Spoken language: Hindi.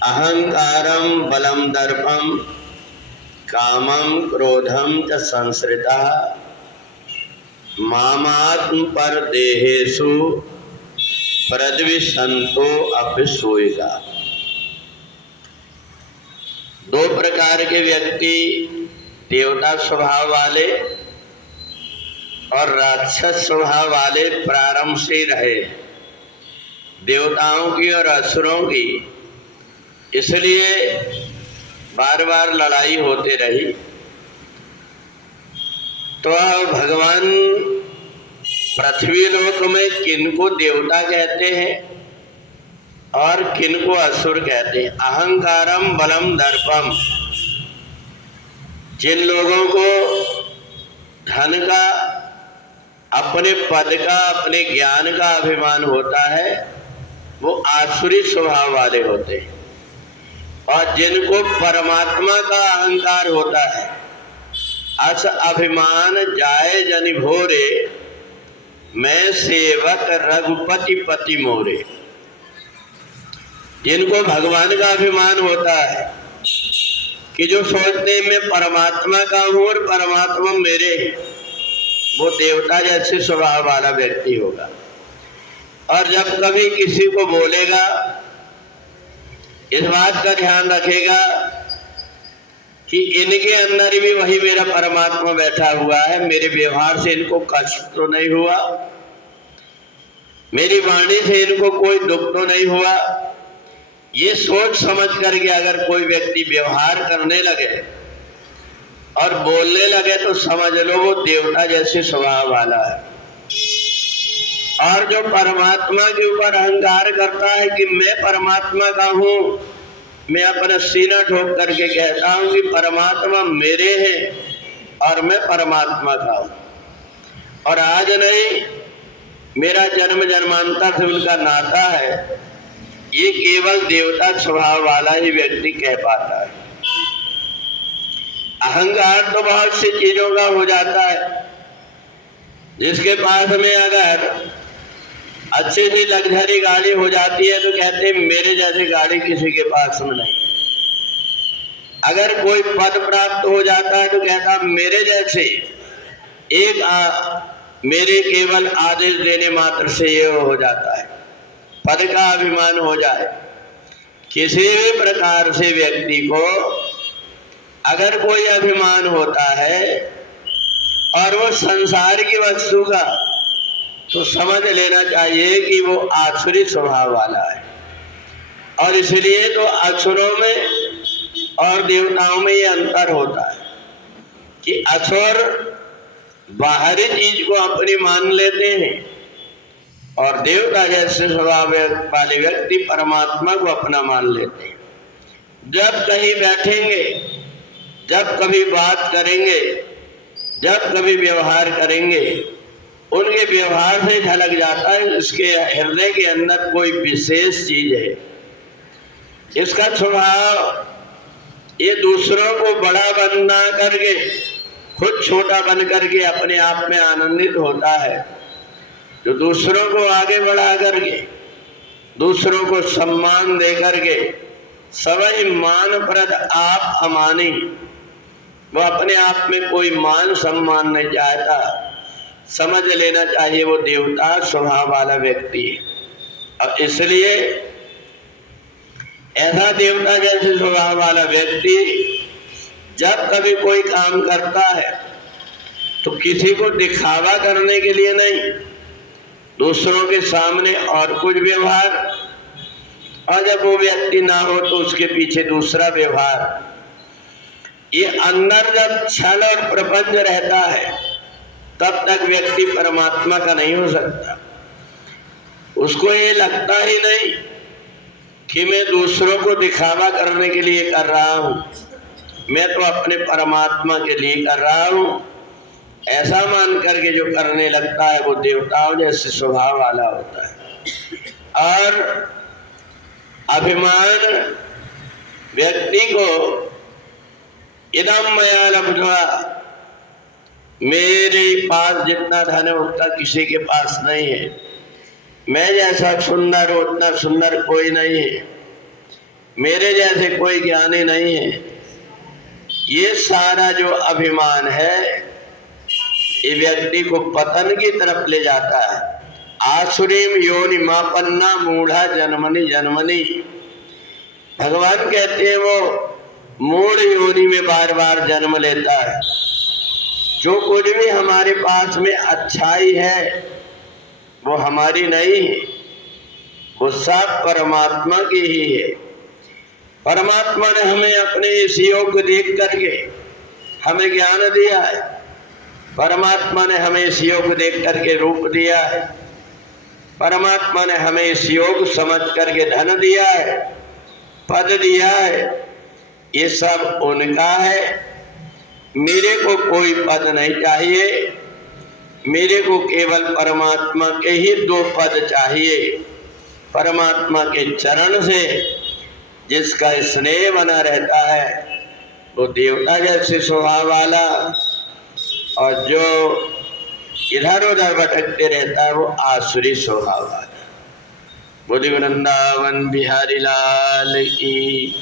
अहंकारम बलम दर्पम कामम क्रोधम च संश्रितः मामात्म पर देहेषु प्रद्विषंतो अपिसूयिका। दो प्रकार के व्यक्ति देवता स्वभाव वाले और राक्षस स्वभाव वाले प्रारंभ से रहे, देवताओं की और असुरों की, इसलिए बार बार लड़ाई होते रही। तो भगवान पृथ्वी लोक में किनको देवता कहते हैं और किनको असुर कहते हैं। अहंकारम बलम दर्पम, जिन लोगों को धन का, अपने पद का, अपने ज्ञान का अभिमान होता है, वो आसुरी स्वभाव वाले होते हैं। और जिनको परमात्मा का अहंकार होता है, अस अभिमान जाए जनि भोरे, मैं सेवक रघुपति पति मोरे। जिनको भगवान का अभिमान होता है कि जो सोचते मैं परमात्मा का हूं और परमात्मा मेरे, वो देवता जैसे स्वभाव वाला व्यक्ति होगा। और जब कभी किसी को बोलेगा, इस बात का ध्यान रखेगा कि इनके अंदर भी वही मेरा परमात्मा बैठा हुआ है, मेरे व्यवहार से इनको कष्ट तो नहीं हुआ, मेरी वाणी से इनको कोई दुख तो नहीं हुआ। ये सोच समझ करके अगर कोई व्यक्ति व्यवहार करने लगे और बोलने लगे तो समझ लो वो देवता जैसे स्वभाव वाला है। और जो परमात्मा के ऊपर अहंकार करता है कि मैं परमात्मा का हूं, मैं अपना सीना ठोक करके कहता हूं कि परमात्मा मेरे हैं और मैं परमात्मा का हूं, और आज नहीं मेरा जन्म जन्मांतर से उनका नाता है, ये केवल देवता स्वभाव वाला ही व्यक्ति कह पाता है। अहंकार तो बहुत सी चीजों का हो जाता है। जिसके पास में अगर अच्छी सी लग्जरी गाड़ी हो जाती है तो कहते हैं मेरे जैसी गाड़ी किसी के पास में नहीं। अगर कोई पद प्राप्त हो जाता है तो कहता मेरे जैसे एक मेरे केवल आदेश देने मात्र से ये हो जाता है, पद का अभिमान हो जाए। किसी भी प्रकार से व्यक्ति को अगर कोई अभिमान होता है और वो संसार की वस्तु का, तो समझ लेना चाहिए कि वो आसुरी स्वभाव वाला है। और इसलिए तो असुरों में और देवताओं में ये अंतर होता है कि असुर बाहरी चीज को अपनी मान लेते हैं और देवता जैसे स्वभाव वाले व्यक्ति परमात्मा को अपना मान लेते हैं। जब कहीं बैठेंगे, जब कभी बात करेंगे, जब कभी व्यवहार करेंगे, उनके व्यवहार से झलक जाता है इसके हृदय के अंदर कोई विशेष चीज है। इसका स्वभाव ये दूसरों को बड़ा बना करके खुद छोटा बन करके अपने आप में आनंदित होता है। जो दूसरों को आगे बढ़ा करके, दूसरों को सम्मान दे करके, सवै मान प्रद आप अमानी, वो अपने आप में कोई मान सम्मान नहीं चाहता, समझ लेना चाहिए वो देवता स्वभाव वाला व्यक्ति है। अब इसलिए ऐसा देवता जैसे स्वभाव वाला व्यक्ति जब कभी कोई काम करता है तो किसी को दिखावा करने के लिए नहीं, दूसरों के सामने और कुछ व्यवहार, और जब वो व्यक्ति ना हो तो उसके पीछे दूसरा व्यवहार। ये अंदर जब छल और प्रपंच रहता है तब तक व्यक्ति परमात्मा का नहीं हो सकता। उसको ये लगता ही नहीं कि मैं दूसरों को दिखावा करने के लिए कर रहा हूं, मैं तो अपने परमात्मा के लिए कर रहा हूं। ऐसा मान करके जो करने लगता है वो देवताओं जैसे स्वभाव वाला होता है। और अभिमान व्यक्ति को इदम मया लब्ध्वा, मेरे पास जितना धन है उतना किसी के पास नहीं है, मैं जैसा सुंदर उतना सुंदर कोई नहीं है, मेरे जैसे कोई ज्ञानी नहीं है। ये सारा जो अभिमान है ये व्यक्ति को पतन की तरफ ले जाता है। आसुरीम योनि मापन्ना मूढ़ा जन्मनि जन्मनि। भगवान कहते हैं वो मूढ़ योनि में बार बार जन्म लेता है। जो कुछ भी हमारे पास में अच्छाई है वो हमारी नहीं है, वो सब परमात्मा की ही है। परमात्मा ने हमें अपने इस योग को देख करके हमें ज्ञान दिया है। परमात्मा ने हमें इस योग को देख करके रूप दिया है। परमात्मा ने हमें इस योग समझ करके धन दिया है, पद दिया है। ये सब उनका है। मेरे को कोई पद नहीं चाहिए, मेरे को केवल परमात्मा के ही 2 पद चाहिए। परमात्मा के चरण से जिसका स्नेह बना रहता है वो देवता जैसे स्वभाव वाला, और जो इधर उधर भटकते रहता है वो आसुरी स्वभाव वाला। बोली वृंदावन बिहारी लाल की।